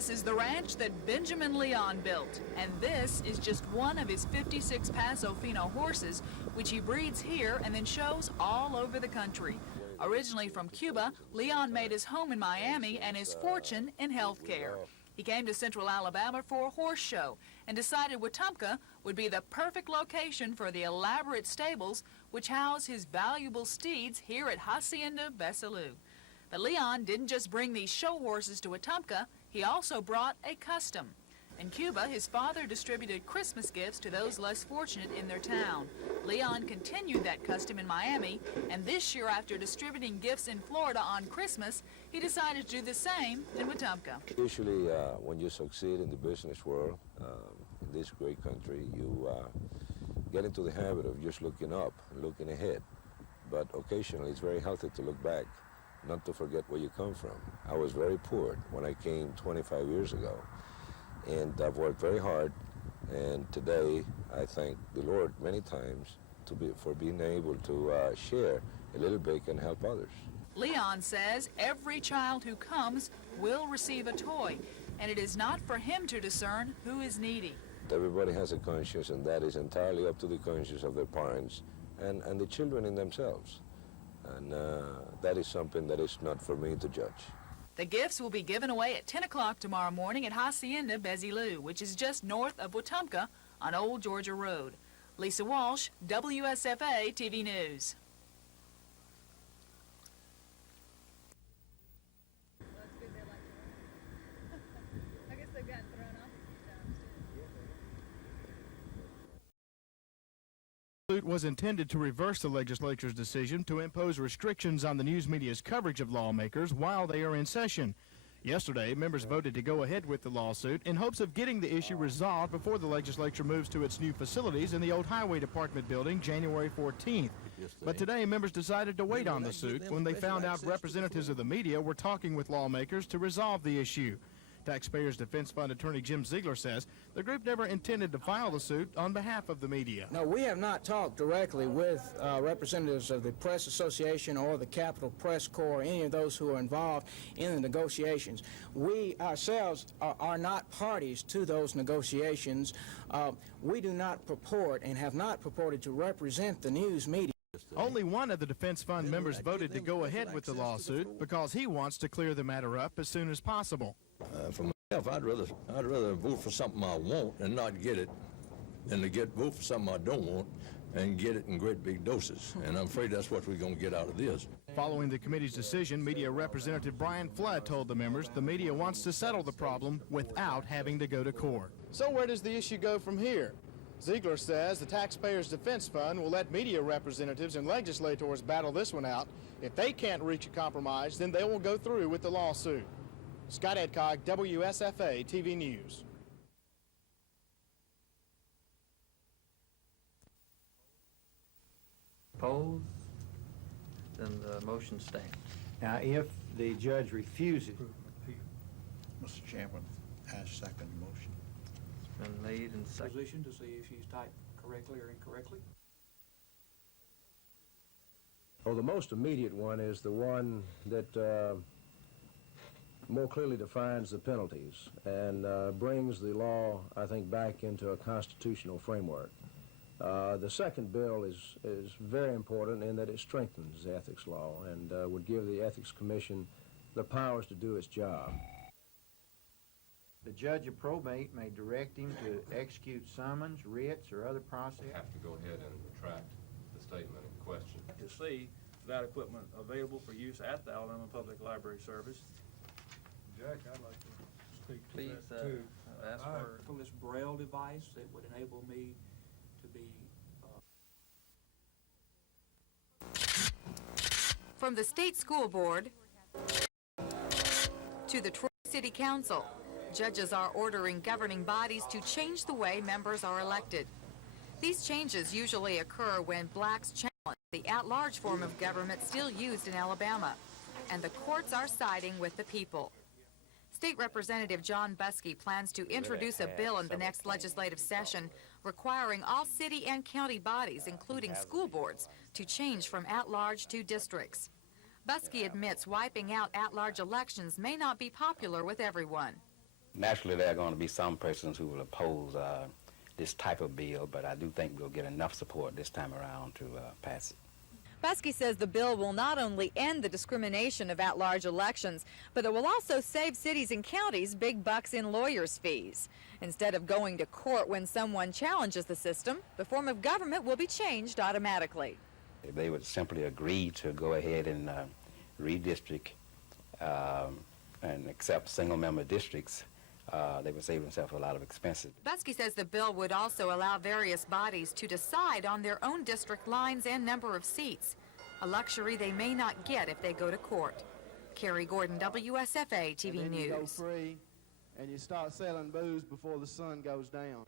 This is the ranch that Benjamin Leon built, and this is just one of his 56 Paso Fino horses, which he breeds here and then shows all over the country. Originally from Cuba, Leon made his home in Miami and his fortune in healthcare. He came to Central Alabama for a horse show and decided Wetumpka would be the perfect location for the elaborate stables which house his valuable steeds here at Hacienda Besalú. But Leon didn't just bring these show horses to Wetumpka, he also brought a custom. In Cuba, his father distributed Christmas gifts to those less fortunate in their town. Leon continued that custom in Miami, and this year, after distributing gifts in Florida on Christmas, he decided to do the same in Wetumpka. Usually, when you succeed in the business world, in this great country, you get into the habit of just looking up and looking ahead. But occasionally, it's very healthy to look back, not to forget where you come from. I was very poor when I came 25 years ago. And I've worked very hard, and today I thank the Lord many times for being able to share a little bit and help others. Leon says every child who comes will receive a toy, and it is not for him to discern who is needy. Everybody has a conscience, and that is entirely up to the conscience of their parents and the children in themselves. And that is something that is not for me to judge. The gifts will be given away at 10 o'clock tomorrow morning at Hacienda Besalú, which is just north of Wetumpka on Old Georgia Road. Lisa Walsh, WSFA TV News. I guess they've gotten thrown off a few times, too. The lawsuit was intended to reverse the legislature's decision to impose restrictions on the news media's coverage of lawmakers while they are in session. Yesterday, members voted to go ahead with the lawsuit in hopes of getting the issue resolved before the legislature moves to its new facilities in the old Highway Department building January 14th. But today, members decided to wait on the suit when they found out representatives of the media were talking with lawmakers to resolve the issue. Taxpayers Defense Fund attorney Jim Ziegler says the group never intended to file the suit on behalf of the media. No, we have not talked directly with representatives of the Press Association or the Capitol Press Corps, any of those who are involved in the negotiations. We ourselves are not parties to those negotiations. We do not purport and have not purported to represent the news media. Only one of the Defense Fund members voted to go ahead with the lawsuit because he wants to clear the matter up as soon as possible. For myself, I'd rather vote for something I want and not get it than to vote for something I don't want and get it in great big doses. And I'm afraid that's what we're going to get out of this. Following the committee's decision, Media Representative Brian Flood told the members the media wants to settle the problem without having to go to court. So where does the issue go from here? Ziegler says the Taxpayers Defense Fund will let media representatives and legislators battle this one out. If they can't reach a compromise, then they will go through with the lawsuit. Scott Edcock, WSFA TV News. Opposed? Then the motion stands. Now, if the judge refuses, Mr. Chairman, I second the motion. It's been made and seconded. Position to see if she's typed correctly or incorrectly. Well, the most immediate one is the one that more clearly defines the penalties and brings the law, I think, back into a constitutional framework. The second bill is very important in that it strengthens the ethics law and would give the Ethics Commission the powers to do its job. the judge of probate may direct him to execute summons, writs, or other process. Have to go ahead and retract the statement in question. To see that equipment available for use at the Alabama Public Library Service. Jack, I'd like to speak to Please, that too. Ask for this Braille device that would enable me to be From the State School Board to the Troy City Council, judges are ordering governing bodies to change the way members are elected. These changes usually occur when blacks challenge the at-large form of government still used in Alabama, and the courts are siding with the people. State Representative John Buskey plans to introduce a bill in the next legislative session requiring all city and county bodies, including school boards, to change from at-large to districts. Buskey admits wiping out at-large elections may not be popular with everyone. Naturally, there are going to be some persons who will oppose this type of bill, but I do think we'll get enough support this time around to pass it. Buskey says the bill will not only end the discrimination of at-large elections, but it will also save cities and counties big bucks in lawyers' fees. Instead of going to court when someone challenges the system, the form of government will be changed automatically. If they would simply agree to go ahead and redistrict and accept single-member districts, they would save themselves a lot of expenses. Buskey says the bill would also allow various bodies to decide on their own district lines and number of seats, a luxury they may not get if they go to court. Carrie Gordon, WSFA TV and then News. You go free, and you start selling booze before the sun goes down.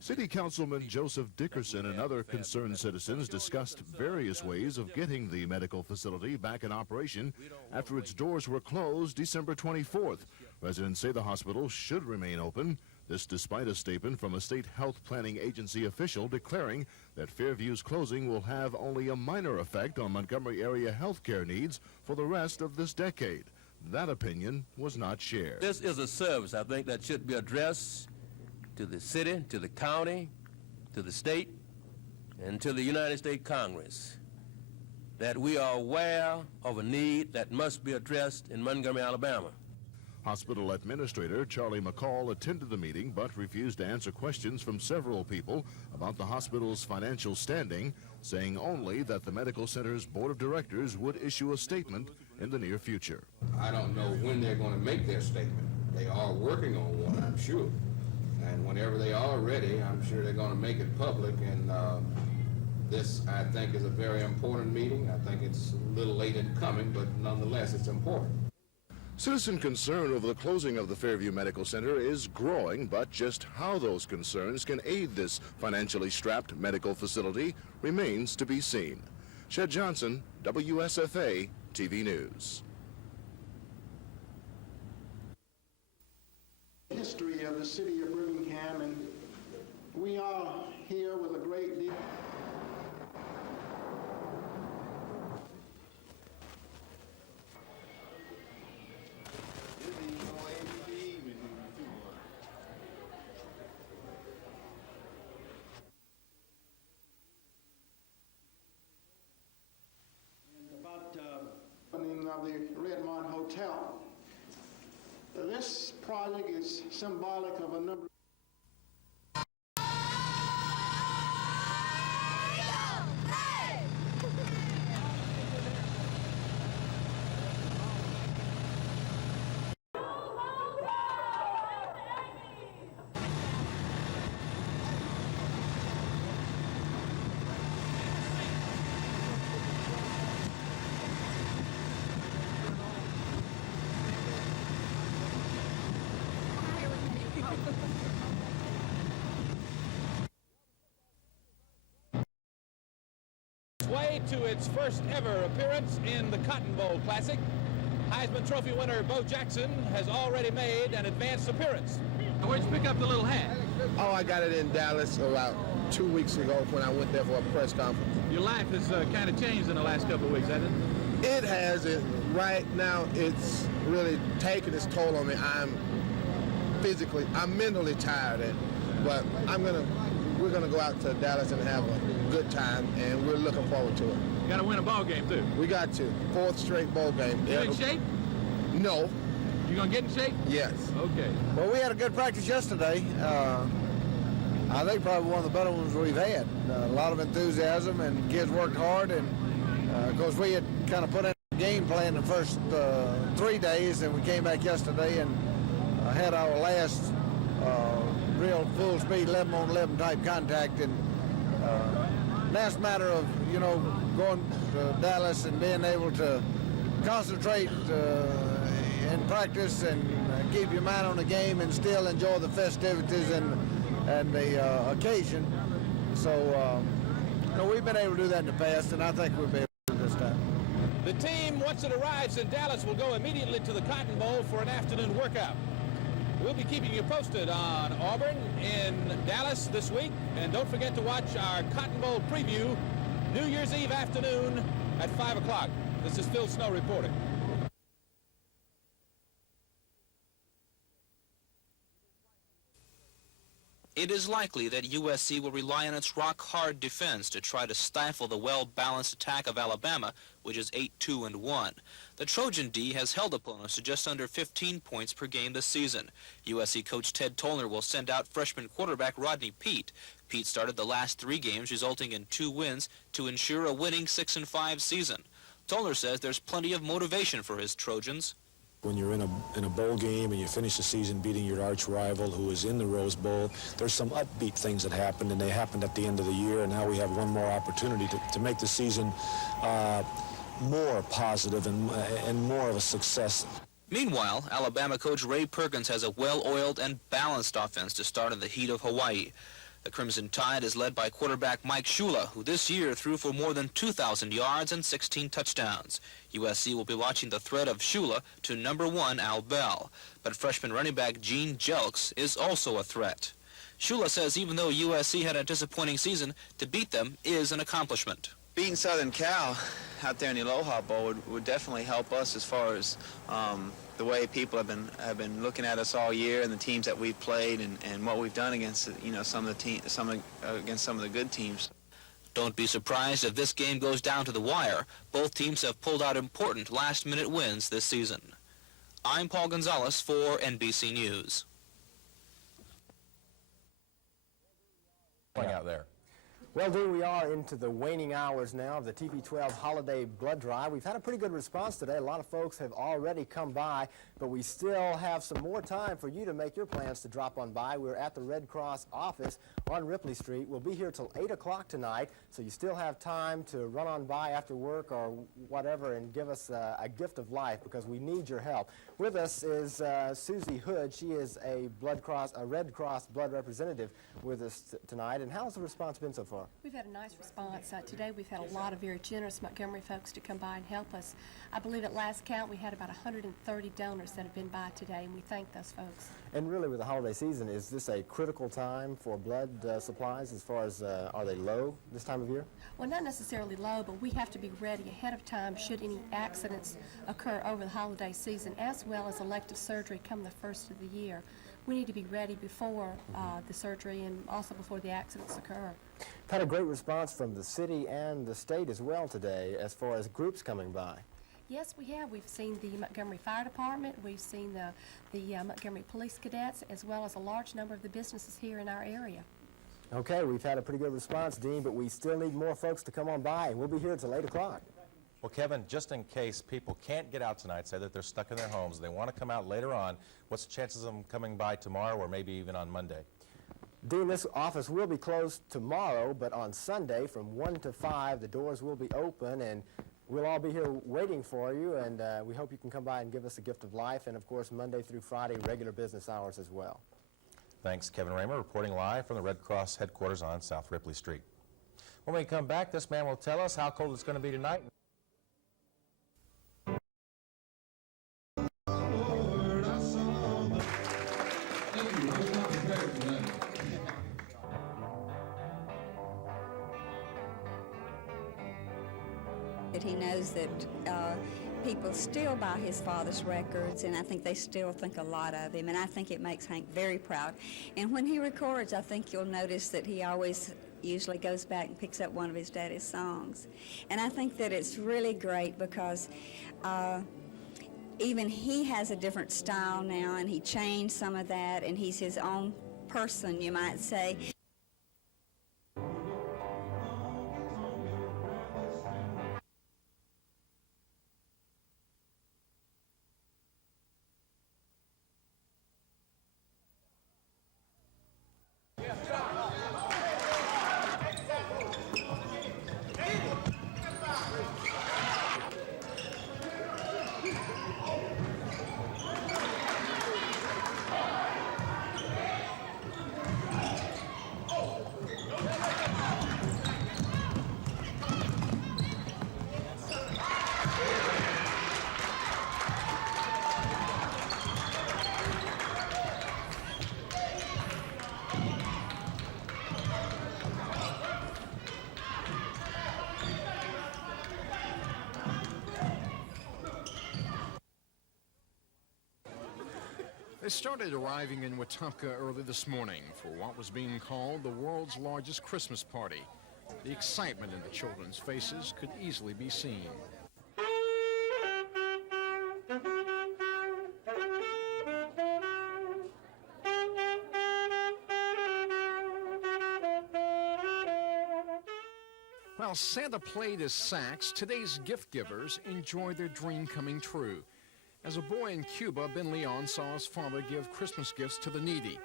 City Councilman Joseph Dickerson and other concerned citizens discussed various ways of getting the medical facility back in operation after its doors were closed December 24th. Residents say the hospital should remain open, this despite a statement from a state health planning agency official declaring that Fairview's closing will have only a minor effect on Montgomery area health care needs for the rest of this decade. That opinion was not shared. This is a service, I think, that should be addressed to the city, to the county, to the state, and to the United States Congress, that we are aware of a need that must be addressed in Montgomery, Alabama. Hospital Administrator Charlie McCall attended the meeting but refused to answer questions from several people about the hospital's financial standing, saying only that the medical center's board of directors would issue a statement in the near future. I don't know when they're going to make their statement. They are working on one, I'm sure. And whenever they are ready, I'm sure they're going to make it public. And this, I think, is a very important meeting. I think it's a little late in coming, but nonetheless, it's important. Citizen concern over the closing of the Fairview Medical Center is growing, but just how those concerns can aid this financially strapped medical facility remains to be seen. Shed Johnson, WSFA TV News. History of the city of Birmingham, and we are here with a great deal. About opening of the Redmond Hotel. This project is symbolic of a number. Way to its first ever appearance in the Cotton Bowl Classic. Heisman Trophy winner Bo Jackson has already made an advanced appearance. Where'd you pick up the little hat? Oh, I got it in Dallas about 2 weeks ago when I went there for a press conference. Your life has kind of changed in the last couple of weeks, hasn't it? It has. Right now, it's really taking its toll on me. I'm mentally tired, but we're gonna go out to Dallas and have a good time, and we're looking forward to it. You got to win a ball game too. We got to. 4th straight bowl game. You in shape? No. You gonna get in shape? Yes. Okay. Well, we had a good practice yesterday. I think probably one of the better ones we've had. A lot of enthusiasm, and kids worked hard, and of course we had kind of put in a game plan the first 3 days, and we came back yesterday and had our last real full speed 11-on-11 type contact, and now it's a matter of going to Dallas and being able to concentrate in practice and keep your mind on the game and still enjoy the festivities and the occasion. So we've been able to do that in the past, and I think we'll be able to do this time. The team, once it arrives in Dallas, will go immediately to the Cotton Bowl for an afternoon workout. We'll be keeping you posted on Auburn in Dallas this week, and don't forget to watch our Cotton Bowl preview New Year's Eve afternoon at 5 o'clock. This is Phil Snow reporting. It is likely that USC will rely on its rock-hard defense to try to stifle the well-balanced attack of Alabama, which is 8-2-1. The Trojan D has held opponents to just under 15 points per game this season. USC coach Ted Tollner will send out freshman quarterback Rodney Peete. Peete started the last 3 games, resulting in 2 wins, to ensure a winning 6-5 season. Tollner says there's plenty of motivation for his Trojans. When you're in a bowl game and you finish the season beating your arch rival who is in the Rose Bowl, there's some upbeat things that happened, and they happened at the end of the year, and now we have one more opportunity to make the season more positive and more of a success. Meanwhile, Alabama coach Ray Perkins has a well-oiled and balanced offense to start in the heat of Hawaii. The Crimson Tide is led by quarterback Mike Shula, who this year threw for more than 2,000 yards and 16 touchdowns. USC will be watching the threat of Shula to number 1 Al Bell, but freshman running back Gene Jelks is also a threat. Shula says even though USC had a disappointing season, to beat them is an accomplishment. Beating Southern Cal out there in the Aloha Bowl would definitely help us as far as the way people have been looking at us all year, and the teams that we've played, and what we've done against some of the good teams. Don't be surprised if this game goes down to the wire. Both teams have pulled out important last-minute wins this season. I'm Paul Gonzalez for NBC News. Out there. Well, Dean, we are into the waning hours now of the TB12 Holiday Blood Drive. We've had a pretty good response today. A lot of folks have already come by, but we still have some more time for you to make your plans to drop on by. We're at the Red Cross office on Ripley Street. We'll be here till 8 o'clock tonight, so you still have time to run on by after work or whatever and give us a gift of life, because we need your help. With us is Susie Hood. She is a Red Cross blood representative with us tonight. And how's the response been so far? We've had a nice response. Today we've had a lot of very generous Montgomery folks to come by and help us. I believe at last count we had about 130 donors that have been by today, and we thank those folks. And really, with the holiday season, is this a critical time for blood supplies as far as, are they low this time of year? Well, not necessarily low, but we have to be ready ahead of time should any accidents occur over the holiday season, as well as elective surgery come the first of the year. We need to be ready before the surgery and also before the accidents occur. We've had a great response from the city and the state as well today as far as groups coming by. Yes, we have. We've seen the Montgomery Fire Department, we've seen the Montgomery Police Cadets, as well as a large number of the businesses here in our area. Okay, we've had a pretty good response, Dean, but we still need more folks to come on by, and we'll be here until 8 o'clock. Well, Kevin, just in case people can't get out tonight, say that they're stuck in their homes, they want to come out later on, what's the chances of them coming by tomorrow or maybe even on Monday? Dean, this office will be closed tomorrow, but on Sunday from 1 to 5, the doors will be open, and we'll all be here waiting for you, and we hope you can come by and give us a gift of life, and of course, Monday through Friday, regular business hours as well. Thanks, Kevin Raymer, reporting live from the Red Cross headquarters on South Ripley Street. When we come back, this man will tell us how cold it's going to be tonight. He knows that people still buy his father's records, and I think they still think a lot of him, and I think it makes Hank very proud. And when he records, I think you'll notice that he always usually goes back and picks up one of his daddy's songs. And I think that it's really great because even he has a different style now, and he changed some of that, and he's his own person, you might say. They started arriving in Wetumpka early this morning for what was being called the world's largest Christmas party. The excitement in the children's faces could easily be seen. While Santa played his sax, today's gift givers enjoyed their dream coming true. As a boy in Cuba, Ben Leon saw his father give Christmas gifts to the needy.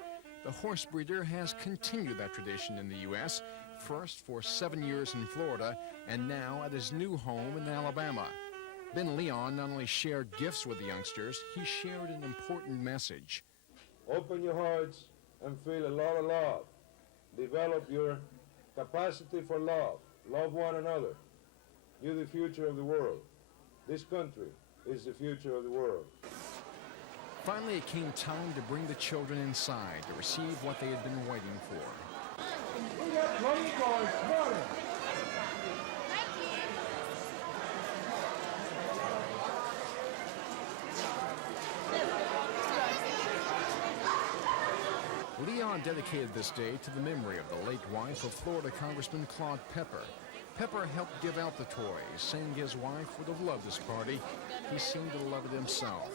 The horse breeder has continued that tradition in the U.S., first for 7 years in Florida, and now at his new home in Alabama. Ben Leon not only shared gifts with the youngsters, he shared an important message. Open your hearts and feel a lot of love. Develop your capacity for love. Love one another. You're the future of the world. This country is the future of the world. Finally, it came time to bring the children inside to receive what they had been waiting for. We got money for water. Leon dedicated this day to the memory of the late wife of Florida Congressman Claude Pepper. Pepper helped give out the toys, saying his wife would have loved this party. He seemed to love it himself.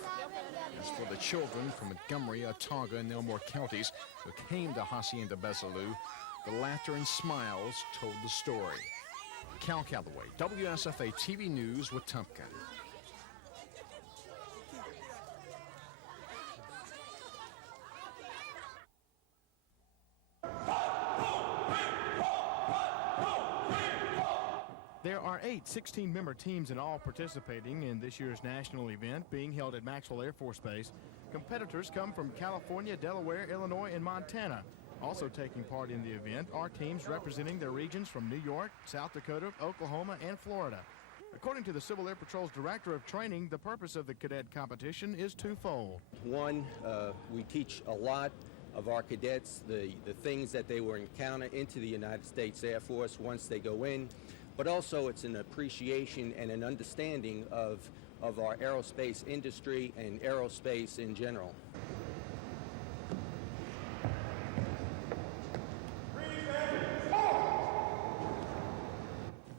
As for the children from Montgomery, Autauga, and Elmore counties who came to Hacienda Besalú, the laughter and smiles told the story. Cal Calloway, WSFA TV News, Wetumpka. There are 8 16-member teams in all participating in this year's national event being held at Maxwell Air Force Base. Competitors come from California, Delaware, Illinois, and Montana. Also taking part in the event are teams representing their regions from New York, South Dakota, Oklahoma, and Florida. According to the Civil Air Patrol's Director of Training, the purpose of the cadet competition is twofold. One, we teach a lot of our cadets the things that they will encounter into the United States Air Force once they go in. But also it's an appreciation and an understanding of our aerospace industry and aerospace in general.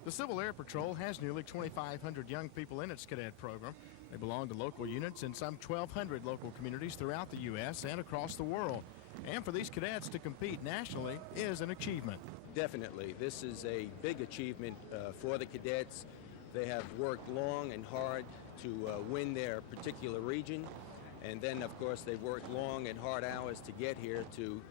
The Civil Air Patrol has nearly 2,500 young people in its cadet program. They belong to local units in some 1,200 local communities throughout the U.S. and across the world. And for these cadets to compete nationally is an achievement. Definitely. This is a big achievement for the cadets. They have worked long and hard to win their particular region. And then, of course, they've worked long and hard hours to get here to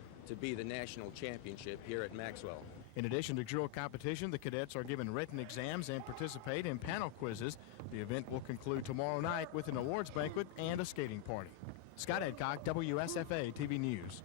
be the national championship here at Maxwell. In addition to drill competition, the cadets are given written exams and participate in panel quizzes. The event will conclude tomorrow night with an awards banquet and a skating party. Scott Adcock, WSFA TV News.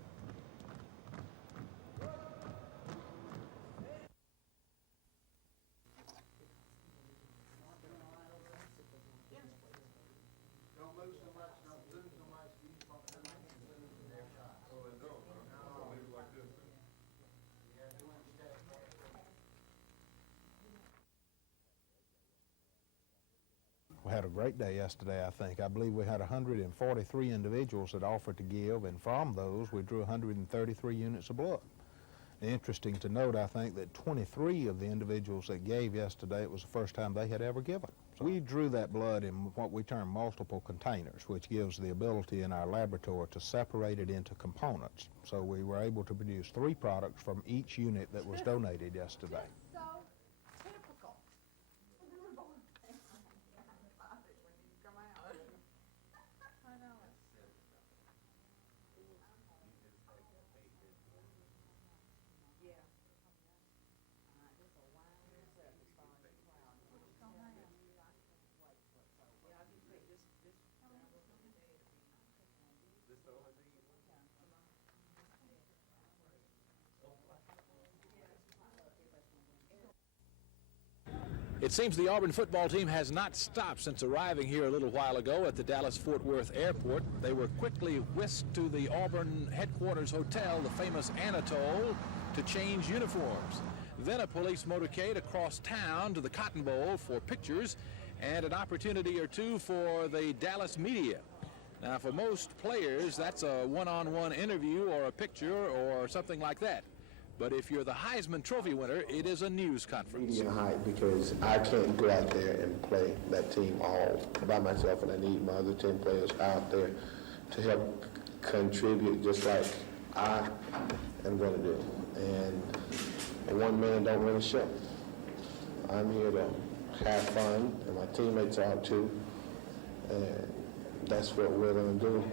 We had a great day yesterday, I think. I believe we had 143 individuals that offered to give, and from those we drew 133 units of blood. Interesting to note, I think, that 23 of the individuals that gave yesterday, it was the first time they had ever given. So we drew that blood in what we term multiple containers, which gives the ability in our laboratory to separate it into components. So we were able to produce 3 products from each unit that was donated yesterday. It seems the Auburn football team has not stopped since arriving here a little while ago at the Dallas-Fort Worth airport. They were quickly whisked to the Auburn headquarters hotel, the famous Anatole, to change uniforms. Then a police motorcade across town to the Cotton Bowl for pictures and an opportunity or two for the Dallas media. Now, for most players, that's a one-on-one interview or a picture or something like that. But if you're the Heisman Trophy winner, it is a news conference. Medium height, because I can't go out there and play that team all by myself, and I need my other 10 players out there to help contribute just like I am going to do. And one man don't run a show. I'm here to have fun, and my teammates are too, and that's what we're going to do.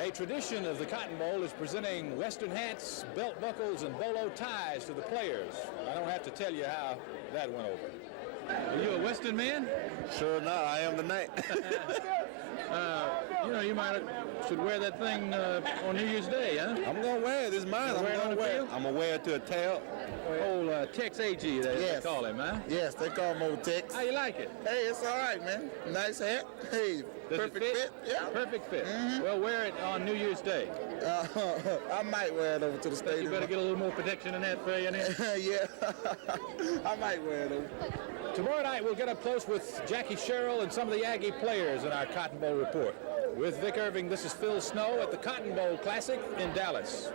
A tradition of the Cotton Bowl is presenting Western hats, belt buckles, and bolo ties to the players. I don't have to tell you how that went over. Are you a Western man? Sure not. I am tonight. You know, you should wear that thing on New Year's Day, huh? I'm going to wear it. It's mine. I'm going to wear it. I'm going to wear it to a tail. Old Tex AG, they call him, huh? Yes, they call him old Tex. How you like it? Hey, it's all right, man. Nice hat. Hey, Does perfect it fit? Yeah. Perfect fit. Mm-hmm. Well, wear it on New Year's Day. I might wear it over to the stadium. You better get a little more protection than that for you, yeah, I might wear it over. Tomorrow night, we'll get up close with Jackie Sherrill and some of the Aggie players in our Cotton Bowl report. With Vic Irving, this is Phil Snow at the Cotton Bowl Classic in Dallas.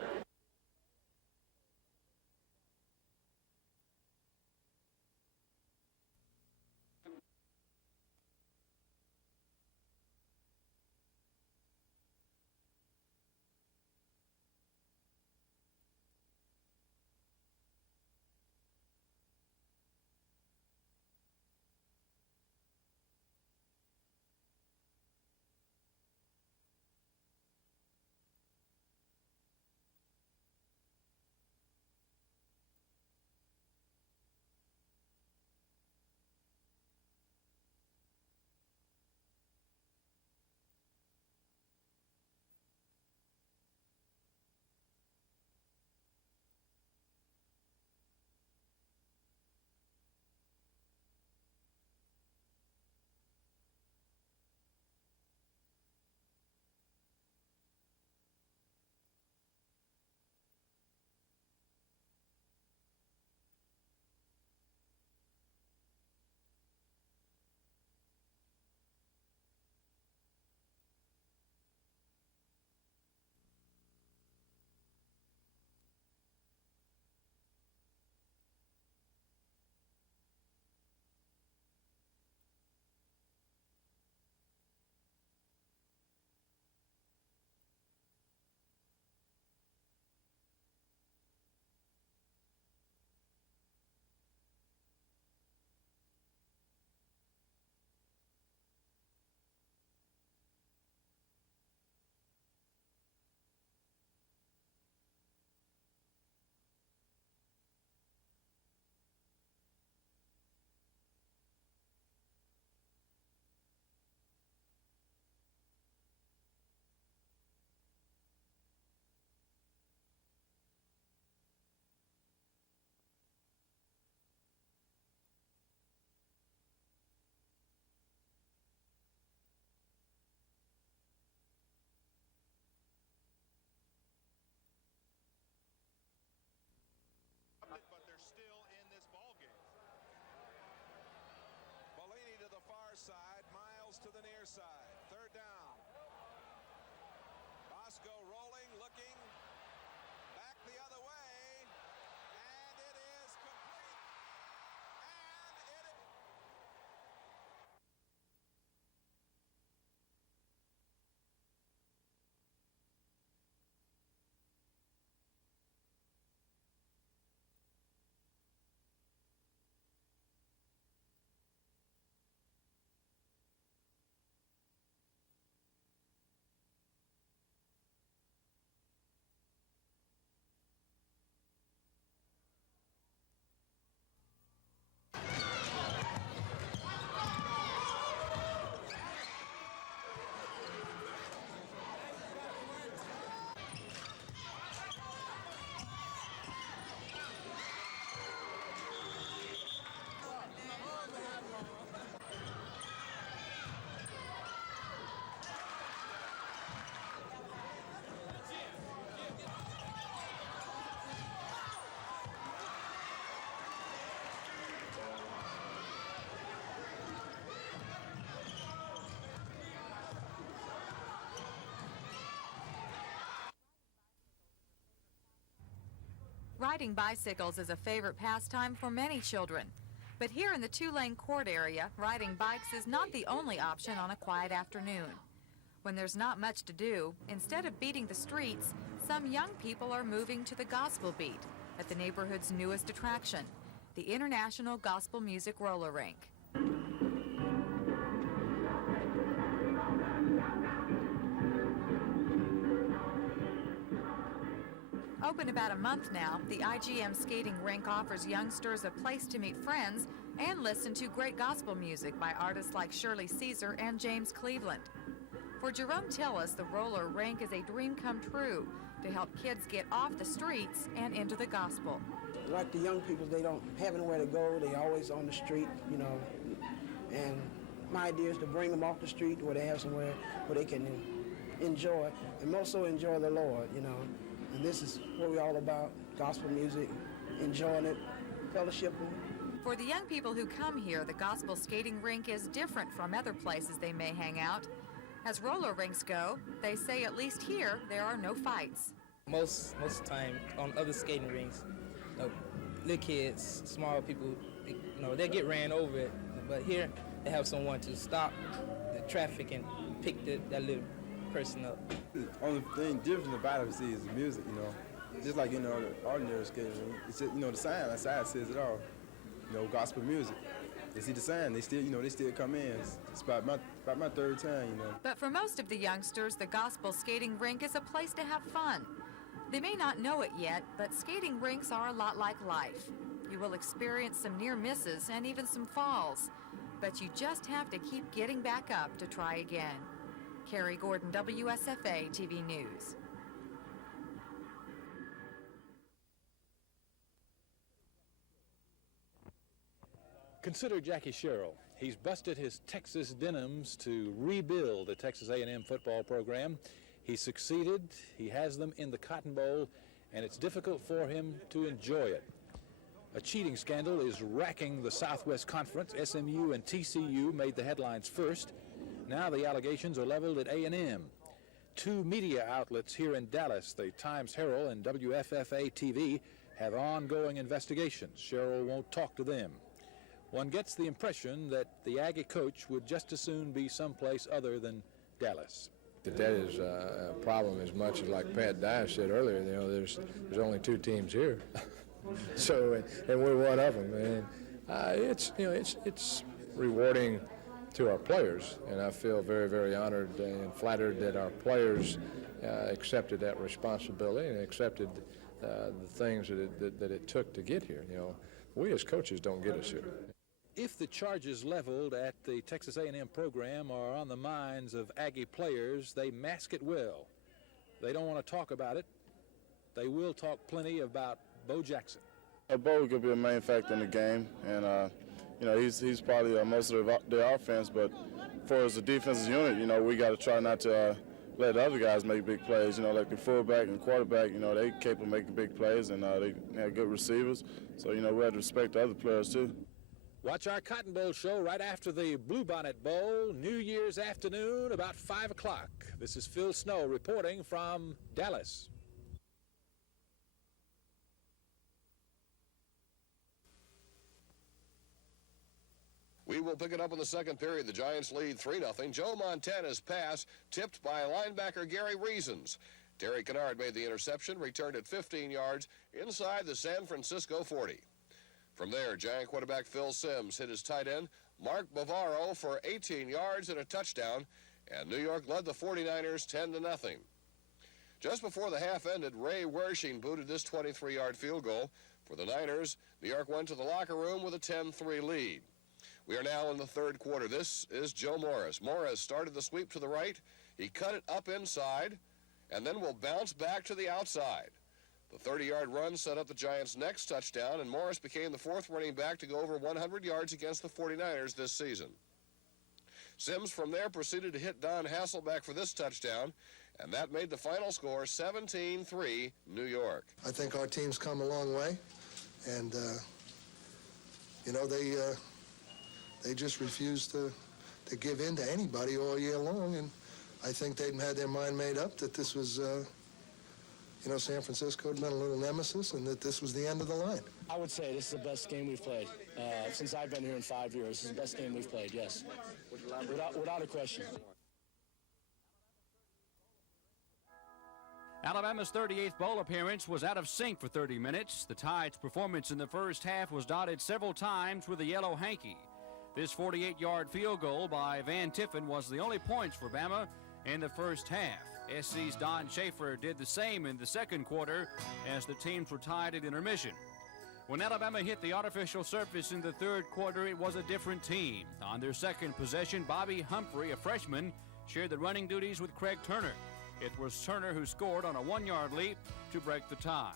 But they're still in this ball game. Bellini to the far side, Miles to the near side. Third down. Bosco rolling, looking, back the other way, and it is complete. And it is. Riding bicycles is a favorite pastime for many children. But here in the two-lane court area, riding bikes is not the only option on a quiet afternoon. When there's not much to do, instead of beating the streets, some young people are moving to the gospel beat at the neighborhood's newest attraction, the International Gospel Music Roller Rink. Open about a month now, the IGM skating rink offers youngsters a place to meet friends and listen to great gospel music by artists like Shirley Caesar and James Cleveland. For Jerome Tillis, the roller rink is a dream come true to help kids get off the streets and into the gospel. Like the young people, they don't have anywhere to go. They always on the street, you know, and my idea is to bring them off the street where they have somewhere where they can enjoy, and most so enjoy the Lord, you know. And this is what we're all about, gospel music, enjoying it, fellowshipping. For the young people who come here, the gospel skating rink is different from other places they may hang out. As roller rinks go, they say at least here there are no fights. Most of the time on other skating rinks, you know, little kids, small people, you know, they get ran over it. But here they have someone to stop the traffic and pick that little person up. The only thing different about it is the music, you know. Just like, you know, the ordinary skating rink. It's just, you know, the sign outside says it all. You know, gospel music. They see the sign, they still, you know, they still come in. It's about my third time, you know. But for most of the youngsters, the gospel skating rink is a place to have fun. They may not know it yet, but skating rinks are a lot like life. You will experience some near misses and even some falls, but you just have to keep getting back up to try again. Carrie Gordon, WSFA TV News. Consider Jackie Sherrill. He's busted his Texas denims to rebuild the Texas A&M football program. He succeeded. He has them in the Cotton Bowl, and it's difficult for him to enjoy it. A cheating scandal is racking the Southwest Conference. SMU and TCU made the headlines first. Now the allegations are leveled at A&M. Two media outlets here in Dallas, the Times-Herald and WSFA TV, have ongoing investigations. Sherrill won't talk to them. One gets the impression that the Aggie coach would just as soon be someplace other than Dallas. That is a problem as much as, like Pat Dye said earlier, you know, there's only two teams here. So, and we're one of them. And it's, you know, it's rewarding to our players, and I feel very, very honored and flattered that our players accepted that responsibility and accepted the things that it took to get here. You know, we as coaches don't get us here. If the charges leveled at the Texas A&M program are on the minds of Aggie players, they mask it well. They don't want to talk about it. They will talk plenty about Bo Jackson. Bo could be a main factor in the game, and you know, he's probably most of the offense, but for as a defensive unit, you know, we got to try not to let the other guys make big plays. You know, like the fullback and quarterback, you know, they capable of making big plays, and they have good receivers. So, you know, we have to respect the other players, too. Watch our Cotton Bowl show right after the Bluebonnet Bowl, New Year's afternoon, about 5 o'clock. This is Phil Snow reporting from Dallas. We will pick it up in the second period. The Giants lead 3-0. Joe Montana's pass tipped by linebacker Gary Reasons. Terry Kennard made the interception, returned it 15 yards inside the San Francisco 40. From there, Giant quarterback Phil Simms hit his tight end, Mark Bavaro, for 18 yards and a touchdown, and New York led the 49ers 10-0. Just before the half ended, Ray Wershing booted this 23-yard field goal. For the Niners, New York went to the locker room with a 10-3 lead. We are now in the third quarter. This is Joe Morris. Morris started the sweep to the right. He cut it up inside, and then will bounce back to the outside. The 30-yard run set up the Giants' next touchdown, and Morris became the fourth running back to go over 100 yards against the 49ers this season. Simms from there proceeded to hit Don Hasselbeck for this touchdown, and that made the final score 17-3 New York. I think our team's come a long way, and, you know, they just refuse to give in to anybody all year long, and I think they've had their mind made up that this was, you know, San Francisco had been a little nemesis and that this was the end of the line. I would say this is the best game we've played. Since I've been here in 5 years, this is the best game we've played, yes. Without a question. Alabama's 38th bowl appearance was out of sync for 30 minutes. The Tide's performance in the first half was dotted several times with a yellow hanky. This 48-yard field goal by Van Tiffen was the only points for Bama in the first half. SC's Don Schaefer did the same in the second quarter as the teams were tied at intermission. When Alabama hit the artificial surface in the third quarter, it was a different team. On their second possession, Bobby Humphrey, a freshman, shared the running duties with Craig Turner. It was Turner who scored on a 1-yard leap to break the tie.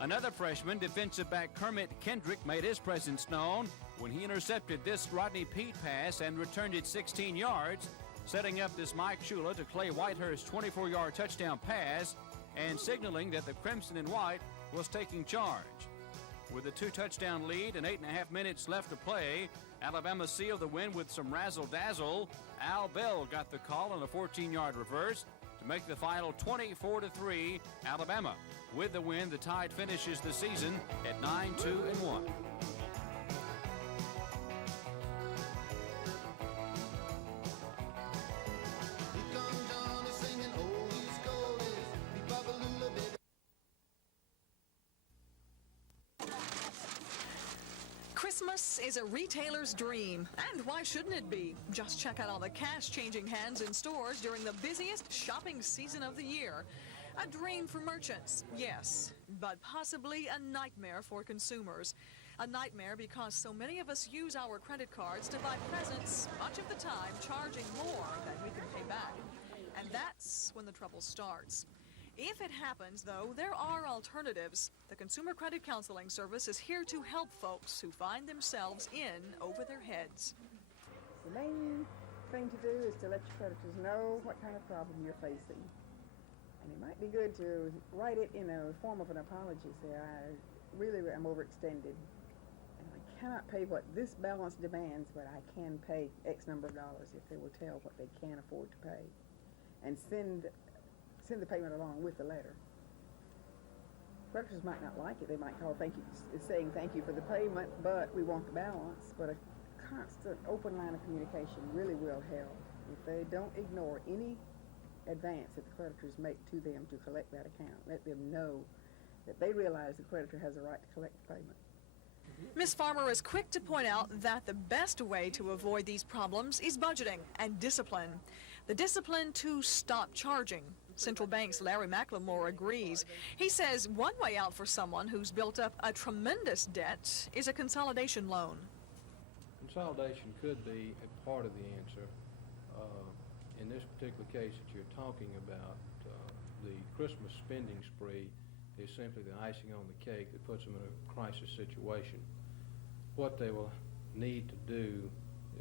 Another freshman, defensive back Kermit Kendrick, made his presence known when he intercepted this Rodney Peete pass and returned it 16 yards, setting up this Mike Shula to Clay Whitehurst's 24-yard touchdown pass and signaling that the Crimson and White was taking charge. With a 2-touchdown lead and 8.5 minutes left to play, Alabama sealed the win with some razzle-dazzle. Al Bell got the call on a 14-yard reverse to make the final 24-3 Alabama. With the win, the Tide finishes the season at 9-2-1. Christmas is a retailer's dream, and why shouldn't it be? Just check out all the cash changing hands in stores during the busiest shopping season of the year. A dream for merchants, yes, but possibly a nightmare for consumers. A nightmare because so many of us use our credit cards to buy presents, much of the time charging more than we can pay back. And that's when the trouble starts. If it happens, though, there are alternatives. The Consumer Credit Counseling Service is here to help folks who find themselves in over their heads. The main thing to do is to let your creditors know what kind of problem you're facing. And it might be good to write it in a form of an apology. Say, I really am overextended. And I cannot pay what this balance demands, but I can pay X number of dollars if they will tell what they can afford to pay. And send the payment along with the letter. Creditors might not like it. They might call saying thank you for the payment, but we want the balance. But a constant open line of communication really will help. If they don't ignore any advance that the creditors make to them to collect that account, let them know that they realize the creditor has a right to collect the payment. Ms. Farmer is quick to point out that the best way to avoid these problems is budgeting and discipline. The discipline to stop charging. Central Bank's Larry McLemore agrees. He says one way out for someone who's built up a tremendous debt is a consolidation loan. Consolidation could be a part of the answer. In this particular case that you're talking about, the Christmas spending spree is simply the icing on the cake that puts them in a crisis situation. What they will need to do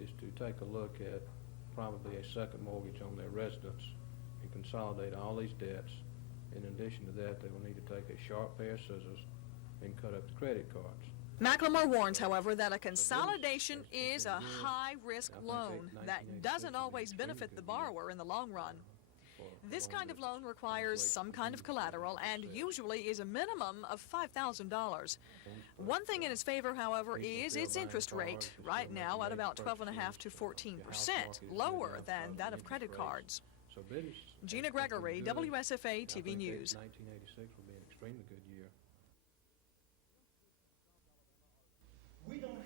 is to take a look at probably a second mortgage on their residence and consolidate all these debts. In addition to that, they will need to take a sharp pair of scissors and cut up the credit cards. McLemore warns, however, that a consolidation is a high-risk loan that doesn't always benefit the borrower in the long run. This kind of loan requires some kind of collateral and usually is a minimum of $5,000. One thing in its favor, however, is its interest rate, right now at about 12.5% to 14%, lower than that of credit cards. Gina Gregory, WSFA TV News. 1986 will be an extremely good year.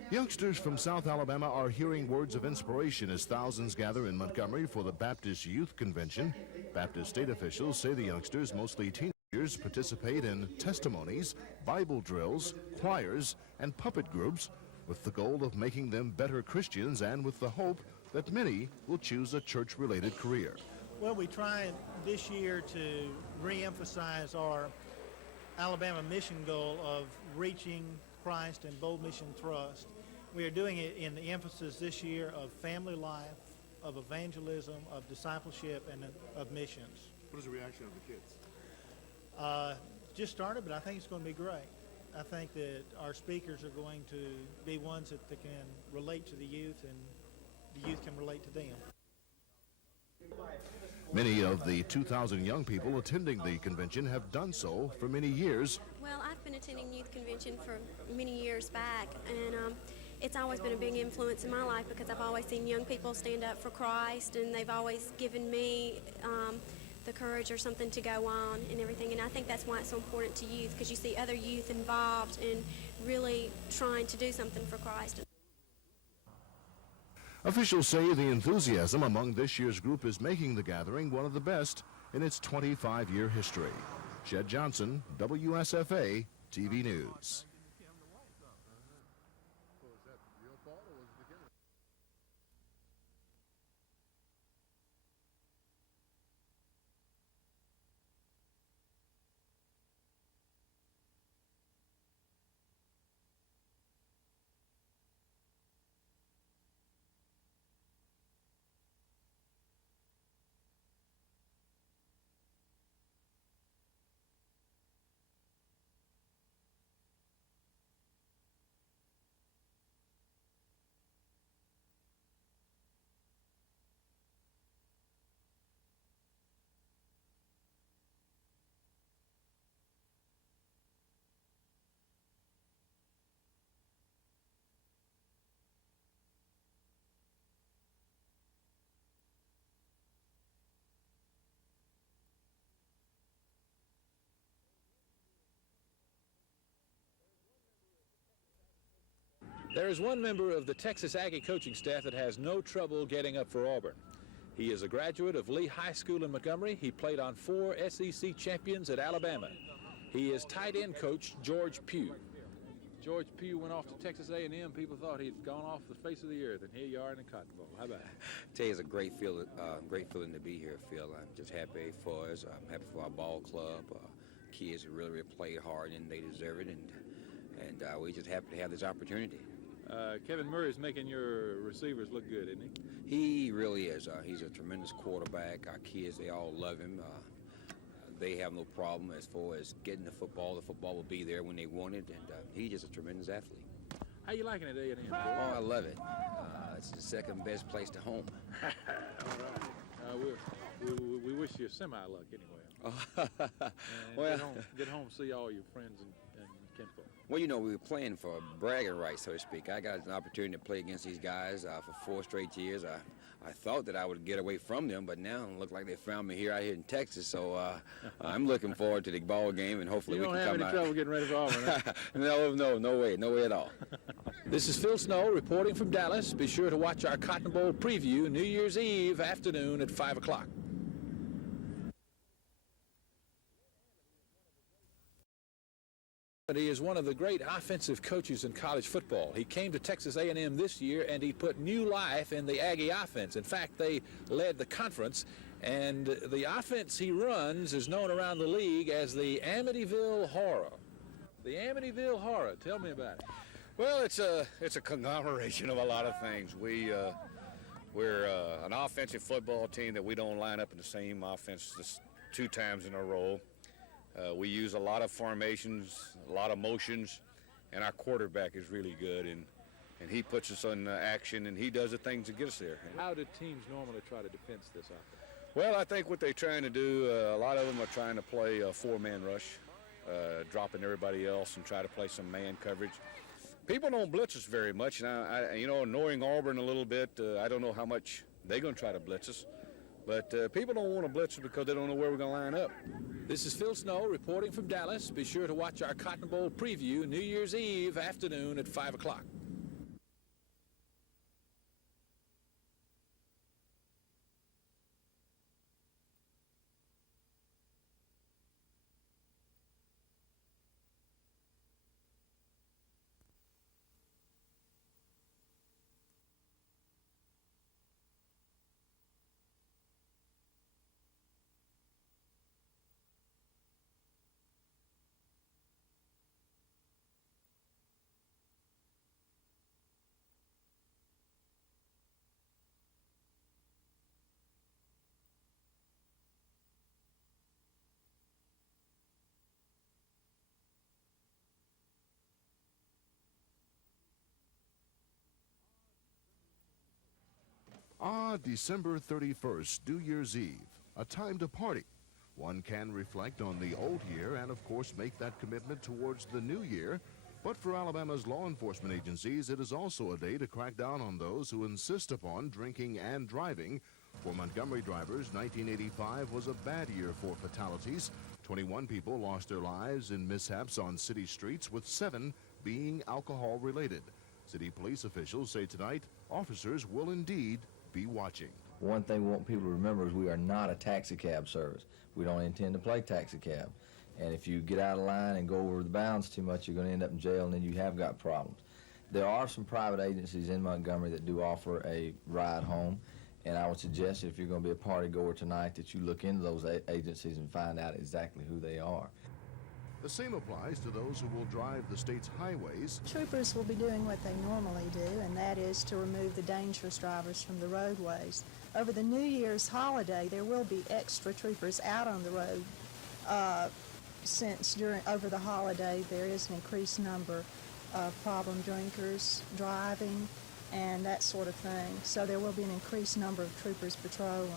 Youngsters from South Alabama are hearing words of inspiration as thousands gather in Montgomery for the Baptist Youth Convention. Baptist state officials say the youngsters, mostly teenagers, participate in testimonies, Bible drills, choirs, and puppet groups with the goal of making them better Christians and with the hope that many will choose a church-related career. Well, we try this year to re-emphasize our Alabama mission goal of reaching Christ and Bold Mission Thrust. We are doing it in the emphasis this year of family life, of evangelism, of discipleship, and of missions. What is the reaction of the kids? Just started, but I think it's going to be great. I think that our speakers are going to be ones that can relate to the youth, and the youth can relate to them. Many of the 2,000 young people attending the convention have done so for many years. Well, I've been attending youth convention for many years back, and it's always been a big influence in my life because I've always seen young people stand up for Christ, and they've always given me the courage or something to go on and everything. And I think that's why it's so important to youth, because you see other youth involved in really trying to do something for Christ. Officials say the enthusiasm among this year's group is making the gathering one of the best in its 25-year history. Shed Johnson, WSFA TV News. There is one member of the Texas Aggie coaching staff that has no trouble getting up for Auburn. He is a graduate of Lee High School in Montgomery. He played on 4 SEC champions at Alabama. He is tight end coach George Pugh. George Pugh went off to Texas A&M. People thought he'd gone off the face of the earth, and here you are in the Cotton Bowl. How about it? Tell you, it's a great feeling to be here, Phil. I'm just happy for us. I'm happy for our ball club. Kids really played hard, and they deserve it, and we're just happy to have this opportunity. Kevin Murray's making your receivers look good, isn't he? He really is. He's a tremendous quarterback. Our kids, they all love him. They have no problem as far as getting the football. The football will be there when they want it, and he's just a tremendous athlete. How you liking it, A&M? Oh, I love it. It's the second best place to home. All right. We wish you semi-luck anyway. Well, get home, see all your friends and kinfolk. Well, you know, we were playing for bragging rights, so to speak. I got an opportunity to play against these guys for 4 straight years. I thought that I would get away from them, but now it looks like they found me here out here in Texas. So I'm looking forward to the ball game, and hopefully we can come out. You don't have any trouble getting ready for Auburn, huh? No way at all. This is Phil Snow reporting from Dallas. Be sure to watch our Cotton Bowl preview New Year's Eve afternoon at 5 o'clock. He is one of the great offensive coaches in college football. He came to Texas A&M this year, and he put new life in the Aggie offense. In fact, they led the conference, and the offense he runs is known around the league as the Amityville Horror. The Amityville Horror. Tell me about it. Well, it's a conglomeration of a lot of things. We're an offensive football team that we don't line up in the same offense just 2 times in a row. We use a lot of formations, a lot of motions, and our quarterback is really good, and he puts us on action, and he does the things to get us there. How do teams normally try to defense this offense? Well, I think what they're trying to do, a lot of them are trying to play a 4-man rush, dropping everybody else and try to play some man coverage. People don't blitz us very much, and I knowing Auburn a little bit, I don't know how much they're going to try to blitz us. But people don't want to blitz us because they don't know where we're going to line up. This is Phil Snow reporting from Dallas. Be sure to watch our Cotton Bowl preview New Year's Eve afternoon at 5 o'clock. December 31st, New Year's Eve. a time to party. One can reflect on the old year and, of course, make that commitment towards the new year. But for Alabama's law enforcement agencies, it is also a day to crack down on those who insist upon drinking and driving. For Montgomery drivers, 1985 was a bad year for fatalities. 21 people lost their lives in mishaps on city streets, with 7 being alcohol-related. City police officials say tonight officers will indeed be watching. One thing we want people to remember is we are not a taxi cab service. We don't intend to play taxi cab. And if you get out of line and go over the bounds too much, you're going to end up in jail, and then you have got problems. There are some private agencies in Montgomery that do offer a ride home, and I would suggest if you're going to be a party goer tonight that you look into those agencies and find out exactly who they are. The same applies to those who will drive the state's highways. Troopers will be doing what they normally do, and that is to remove the dangerous drivers from the roadways. Over the New Year's holiday, there will be extra troopers out on the road since over the holiday there is an increased number of problem drinkers driving and that sort of thing. So there will be an increased number of troopers patrolling.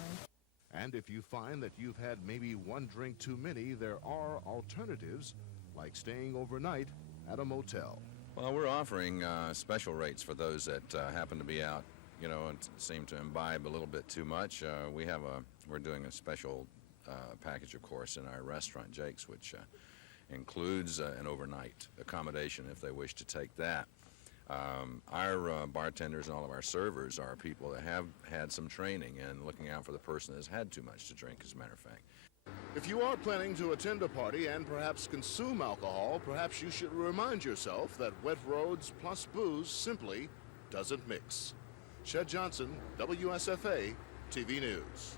And if you find that you've had maybe one drink too many, there are alternatives, like staying overnight at a motel. Well, we're offering special rates for those that happen to be out, you know, and seem to imbibe a little bit too much. We're doing a special package, of course, in our restaurant, Jake's, which includes an overnight accommodation if they wish to take that. Our bartenders and all of our servers are people that have had some training in looking out for the person that has had too much to drink, as a matter of fact. If you are planning to attend a party and perhaps consume alcohol, perhaps you should remind yourself that wet roads plus booze simply doesn't mix. Shed Johnson, WSFA, TV News.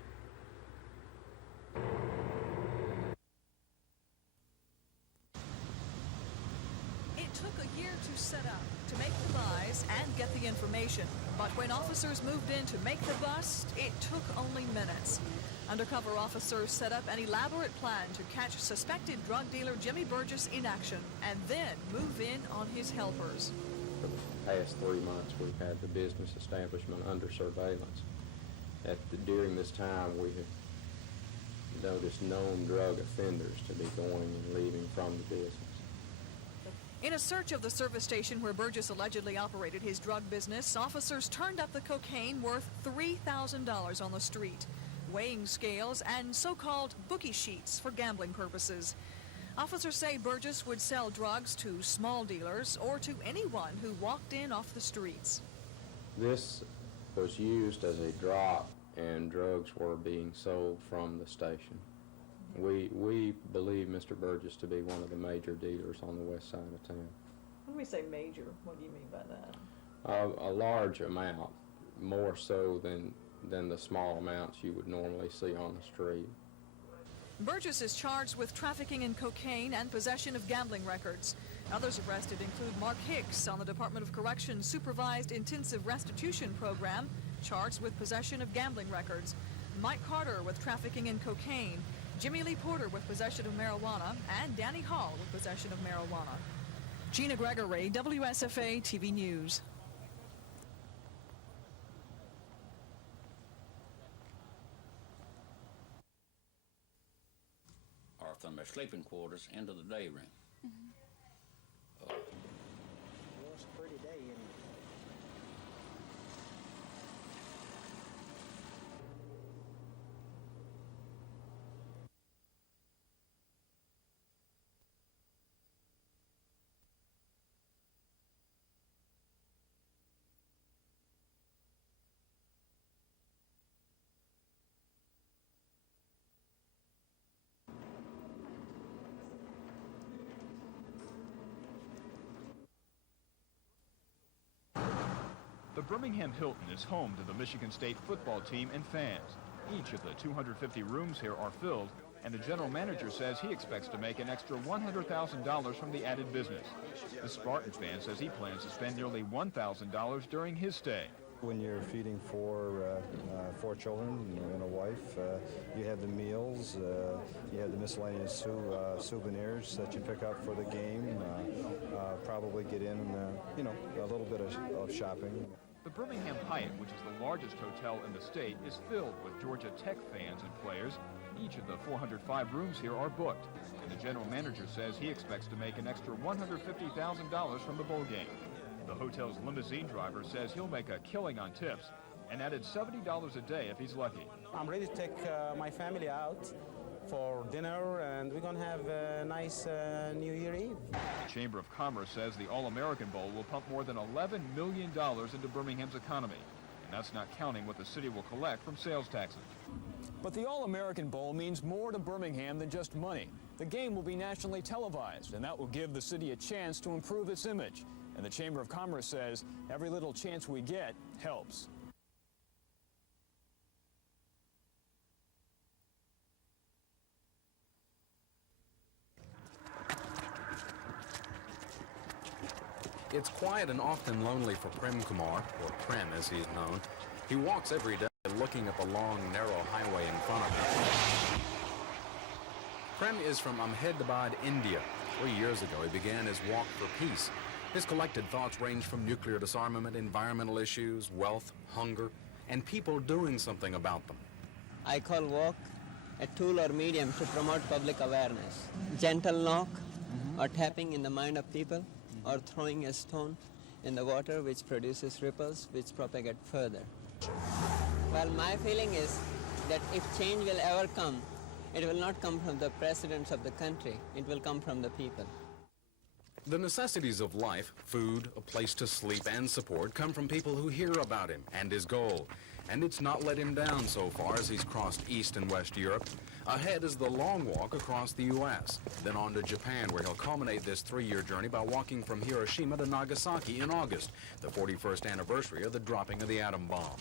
It took a year to set up, to make the buys, and get the information. But when officers moved in to make the bust, it took only minutes. Undercover officers set up an elaborate plan to catch suspected drug dealer Jimmy Burgess in action and then move in on his helpers. For the past 3 months, we've had the business establishment under surveillance. During this time, we have noticed known drug offenders to be going and leaving from the business. In a search of the service station where Burgess allegedly operated his drug business, officers turned up the cocaine worth $3,000 on the street, weighing scales and so-called bookie sheets for gambling purposes. Officers say Burgess would sell drugs to small dealers or to anyone who walked in off the streets. This was used as a drop, and drugs were being sold from the station. We believe Mr. Burgess to be one of the major dealers on the west side of town. When we say major, what do you mean by that? A large amount, more so than the small amounts you would normally see on the street. Burgess is charged with trafficking in cocaine and possession of gambling records. Others arrested include Mark Hicks on the Department of Corrections Supervised Intensive Restitution Program, charged with possession of gambling records, Mike Carter with trafficking in cocaine, Jimmy Lee Porter with possession of marijuana, and Danny Hall with possession of marijuana. Gina Gregory, WSFA TV News. Or from their sleeping quarters into the day room. Well, it's a pretty day, isn't it? The Birmingham Hilton is home to the Michigan State football team and fans. Each of the 250 rooms here are filled, and the general manager says he expects to make an extra $100,000 from the added business. The Spartans fan says he plans to spend nearly $1,000 during his stay. When you're feeding four children and a wife, you have the meals, you have the miscellaneous souvenirs that you pick up for the game, probably get in, a little bit of shopping. The Birmingham Hyatt, which is the largest hotel in the state, is filled with Georgia Tech fans and players Each of the 405 rooms here are booked, and the general manager says he expects to make an extra $150,000 from the bowl game. The hotel's limousine driver says he'll make a killing on tips and added $70 a day if he's lucky. I'm ready to take my family out for dinner, and we're going to have a nice New Year Eve. The Chamber of Commerce says the All-American Bowl will pump more than $11 million into Birmingham's economy, and that's not counting what the city will collect from sales taxes. But the All-American Bowl means more to Birmingham than just money. The game will be nationally televised, and that will give the city a chance to improve its image. And the Chamber of Commerce says every little chance we get helps. It's quiet and often lonely for Prem Kumar, or Prem as he is known. He walks every day looking at the long, narrow highway in front of him. Prem is from Ahmedabad, India. 3 years ago, he began his walk for peace. His collected thoughts range from nuclear disarmament, environmental issues, wealth, hunger, and people doing something about them. I call walk a tool or medium to promote public awareness. Gentle knock or tapping in the mind of people, or throwing a stone in the water which produces ripples which propagate further. Well, my feeling is that if change will ever come, it will not come from the presidents of the country, it will come from the people. The necessities of life, food, a place to sleep, and support come from people who hear about him and his goal. And it's not let him down so far as he's crossed East and West Europe. Ahead is the long walk across the U.S., then on to Japan, where he'll culminate this 3-year journey by walking from Hiroshima to Nagasaki in August, the 41st anniversary of the dropping of the atom bomb.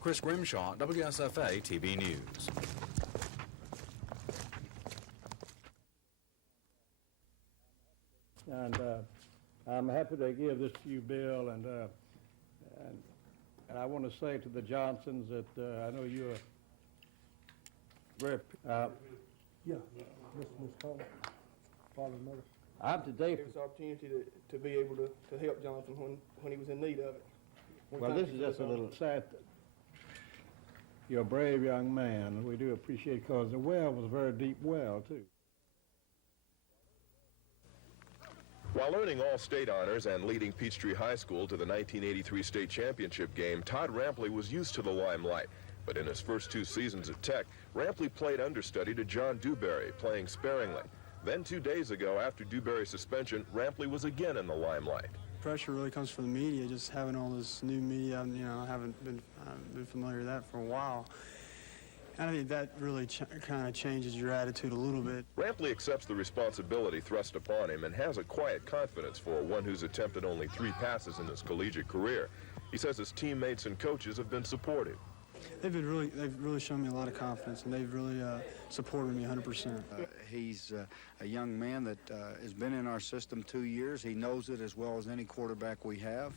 Chris Grimshaw, WSFA TV News. And I'm happy to give this to you, Bill, and I want to say to the Johnsons that I know you're very, Miss Cole, father and mother. I'm today. It was an opportunity to be able to help Jonathan when he was in need of it. Well, this is just a little sad. You're a brave young man. We do appreciate it because the well was a very deep well, too. While earning all-state honors and leading Peachtree High School to the 1983 state championship game, Todd Rampley was used to the limelight. But in his first 2 seasons at Tech, Rampley played understudy to John Dewberry, playing sparingly. Then 2 days ago, after Dewberry's suspension, Rampley was again in the limelight. Pressure really comes from the media, just having all this new media. You know, I haven't been familiar with that for a while. And I think that really kind of changes your attitude a little bit. Rampley accepts the responsibility thrust upon him and has a quiet confidence for one who's attempted only 3 passes in his collegiate career. He says his teammates and coaches have been supportive. They've really shown me a lot of confidence, and they've really supported me 100%. He's a young man that has been in our system 2 years. He knows it as well as any quarterback we have.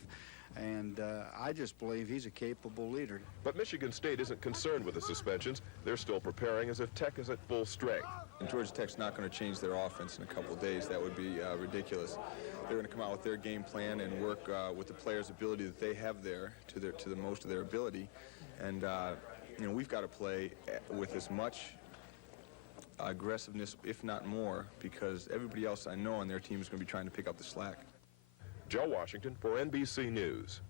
And I just believe he's a capable leader. But Michigan State isn't concerned with the suspensions. They're still preparing as if Tech is at full strength. And Georgia Tech's not going to change their offense in a couple of days. That would be ridiculous. They're going to come out with their game plan and work with the players' ability that they have there to the most of their ability. And you know, we've got to play with as much aggressiveness, if not more, because everybody else I know on their team is going to be trying to pick up the slack. Joe Washington for NBC News.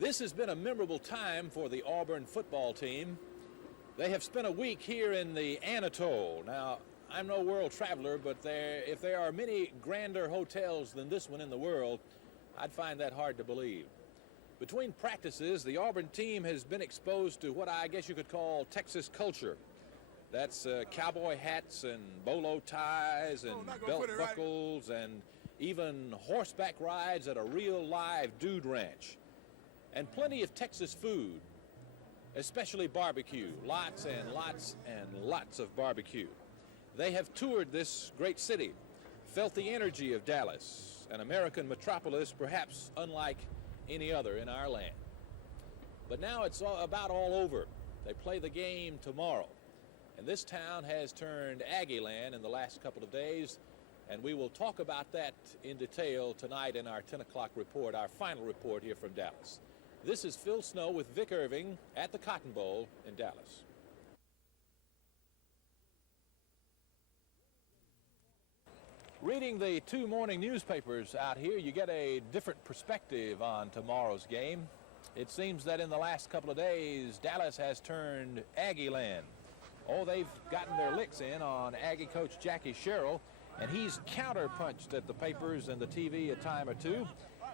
This has been a memorable time for the Auburn football team. They have spent a week here in the Anatole. Now, I'm no world traveler, but if there are many grander hotels than this one in the world, I'd find that hard to believe. Between practices, the Auburn team has been exposed to what I guess you could call Texas culture. That's cowboy hats and bolo ties and belt buckles and even horseback rides at a real live dude ranch. And plenty of Texas food, especially barbecue, lots and lots and lots of barbecue. They have toured this great city, felt the energy of Dallas, an American metropolis perhaps unlike any other in our land. But now it's about all over. They play the game tomorrow. And this town has turned Aggie land in the last couple of days, and we will talk about that in detail tonight in our 10 o'clock report, our final report here from Dallas. This is Phil Snow with Vic Irving at the Cotton Bowl in Dallas. Reading the two morning newspapers out here, you get a different perspective on tomorrow's game. It seems that in the last couple of days, Dallas has turned Aggie land. Oh, they've gotten their licks in on Aggie coach Jackie Sherrill, and he's counter-punched at the papers and the TV a time or two.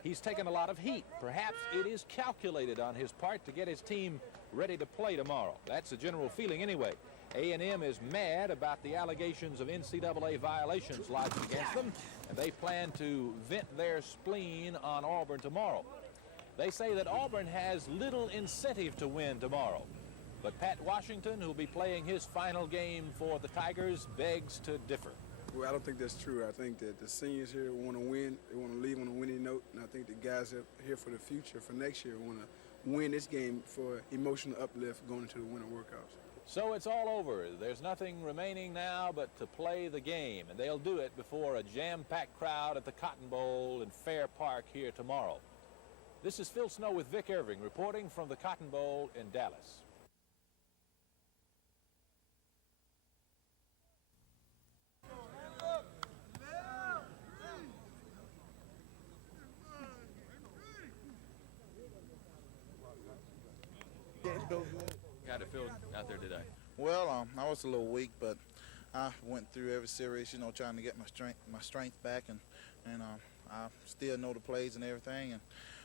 He's taken a lot of heat. Perhaps it is calculated on his part to get his team ready to play tomorrow. That's the general feeling anyway. A&M is mad about the allegations of NCAA violations lodged against them, and they plan to vent their spleen on Auburn tomorrow. They say that Auburn has little incentive to win tomorrow. But Pat Washington, who'll be playing his final game for the Tigers, begs to differ. Well, I don't think that's true. I think that the seniors here want to win. They want to leave on a winning note. And I think the guys up here for the future, for next year, want to win this game for emotional uplift going into the winter workouts. So it's all over. There's nothing remaining now but to play the game. And they'll do it before a jam-packed crowd at the Cotton Bowl in Fair Park here tomorrow. This is Phil Snow with Vic Irving reporting from the Cotton Bowl in Dallas. How'd it feel out there today? Well, I was a little weak, but I went through every series, trying to get my strength back, and I still know the plays and everything, and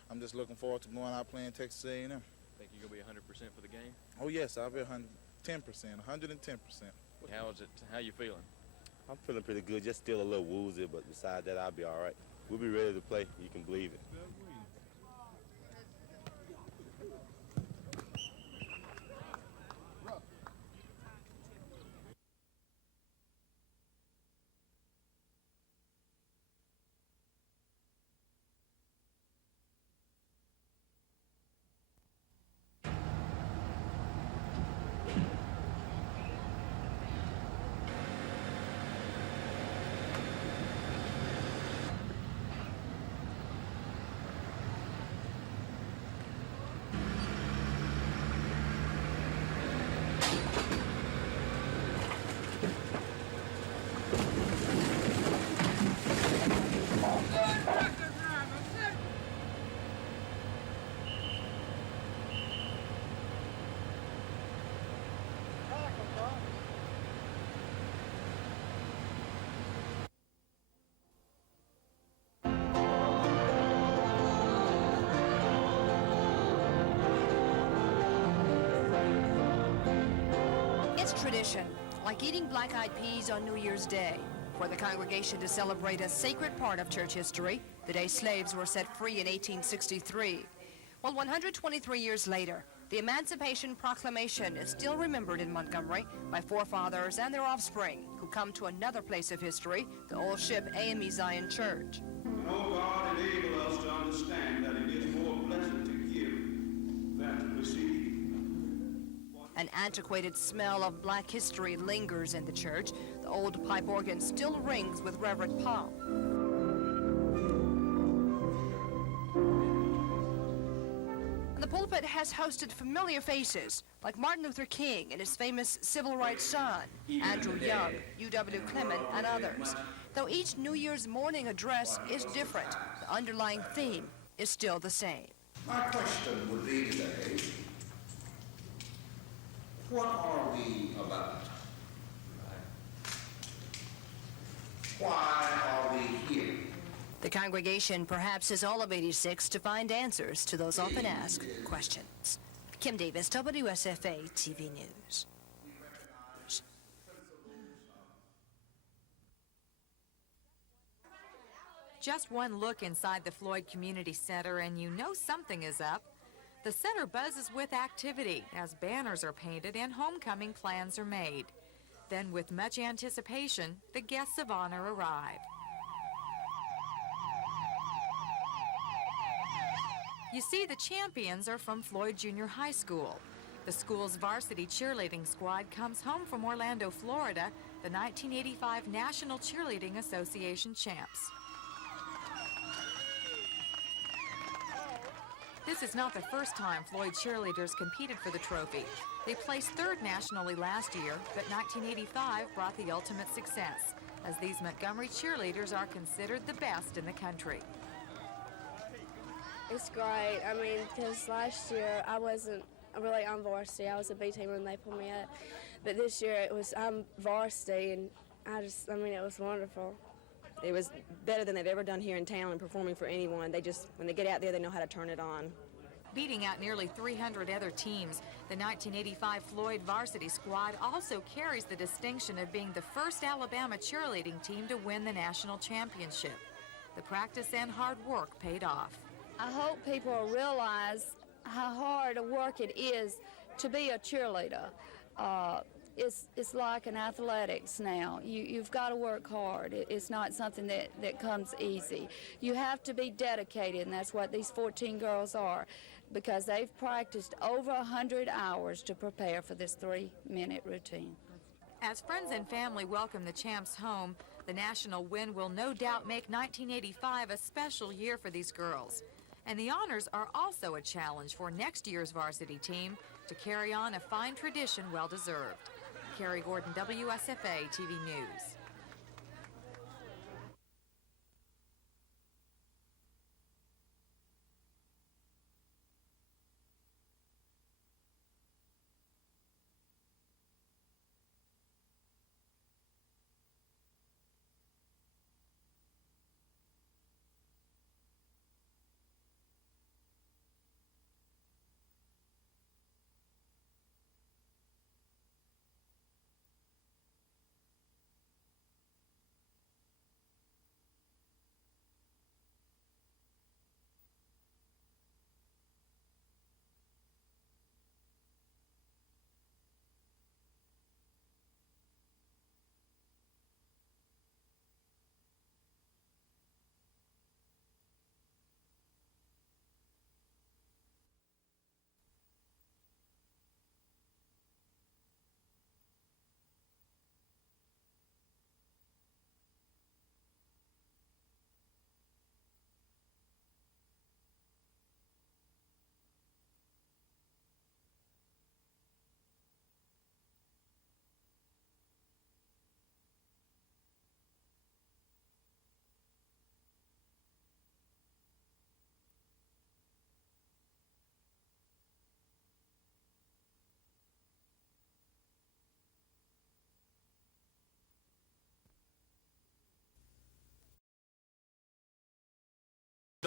I'm just looking forward to going out playing Texas A&M. Think you're gonna be 100% for the game? Oh yes, I'll be 110%. How is it? How you feeling? I'm feeling pretty good. Just still a little woozy, but besides that, I'll be all right. We'll be ready to play. You can believe it. It's tradition, like eating black-eyed peas on New Year's Day, for the congregation to celebrate a sacred part of church history, the day slaves were set free in 1863. Well, 123 years later, the Emancipation Proclamation is still remembered in Montgomery by forefathers and their offspring who come to another place of history, the old ship AME Zion Church. Oh, God, enable us to understand that it is more blessed to give than to receive. An antiquated smell of black history lingers in the church. The old pipe organ still rings with reverent pomp. The pulpit has hosted familiar faces like Martin Luther King and his famous civil rights son, Andrew Young, U.W. Clement, and others. Though each New Year's morning address is different, the underlying theme is still the same. My question would be today, what are we about? Why are we here? The congregation perhaps is all of 86 to find answers to those often asked questions. Kim Davis, WSFA TV News. Just one look inside the Floyd Community Center and you know something is up. The center buzzes with activity as banners are painted and homecoming plans are made. Then with much anticipation, the guests of honor arrive. You see, the champions are from Floyd Junior High School. The school's varsity cheerleading squad comes home from Orlando, Florida, the 1985 National Cheerleading Association champs. This is not the first time Floyd cheerleaders competed for the trophy. They placed third nationally last year, but 1985 brought the ultimate success, as these Montgomery cheerleaders are considered the best in the country. It's great. I mean, because last year I wasn't really on varsity. I was a B team when they pulled me up. But this year I'm varsity, and it was wonderful. It was better than they've ever done here in town and performing for anyone. When they get out there, they know how to turn it on. Beating out nearly 300 other teams, the 1985 Floyd varsity squad also carries the distinction of being the first Alabama cheerleading team to win the national championship. The practice and hard work paid off. I hope people realize how hard a work it is to be a cheerleader. It's like an athletics now. You've got to work hard. It's not something that comes easy. You have to be dedicated, and that's what these 14 girls are, because they've practiced over 100 hours to prepare for this 3-minute routine. As friends and family welcome the champs home, the national win will no doubt make 1985 a special year for these girls. And the honors are also a challenge for next year's varsity team to carry on a fine tradition well deserved. Carrie Gordon, WSFA TV News.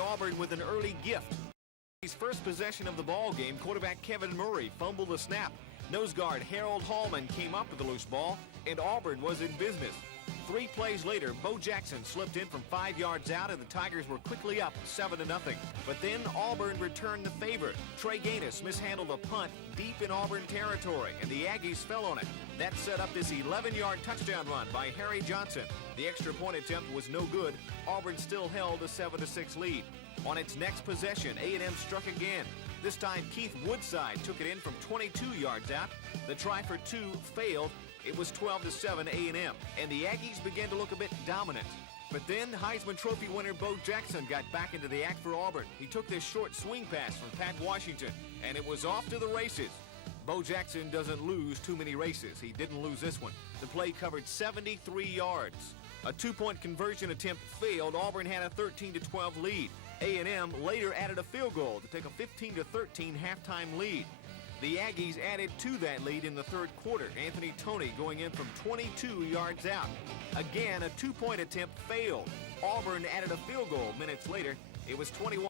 Auburn with an early gift. His first possession of the ball game, quarterback Kevin Murray fumbled the snap. Nose guard Harold Hallman came up with the loose ball, and Auburn was in business. 3 plays later, Bo Jackson slipped in from 5 yards out, and the Tigers were quickly up 7-0. But then Auburn returned the favor. Trey Gaines mishandled a punt deep in Auburn territory, and the Aggies fell on it. That set up this 11-yard touchdown run by Harry Johnson. The extra point attempt was no good. Auburn still held a 7-6 lead. On its next possession, A&M struck again. This time, Keith Woodside took it in from 22 yards out. The try for 2 failed. It was 12-7 A&M, and the Aggies began to look a bit dominant. But then Heisman Trophy winner Bo Jackson got back into the act for Auburn. He took this short swing pass from Pat Washington, and it was off to the races. Bo Jackson doesn't lose too many races. He didn't lose this one. The play covered 73 yards. A 2-point conversion attempt failed. Auburn had a 13-12 lead. A&M later added a field goal to take a 15-13 halftime lead. The Aggies added to that lead in the third quarter. Anthony Toney going in from 22 yards out. Again, a two-point attempt failed. Auburn added a field goal minutes later. It was 21.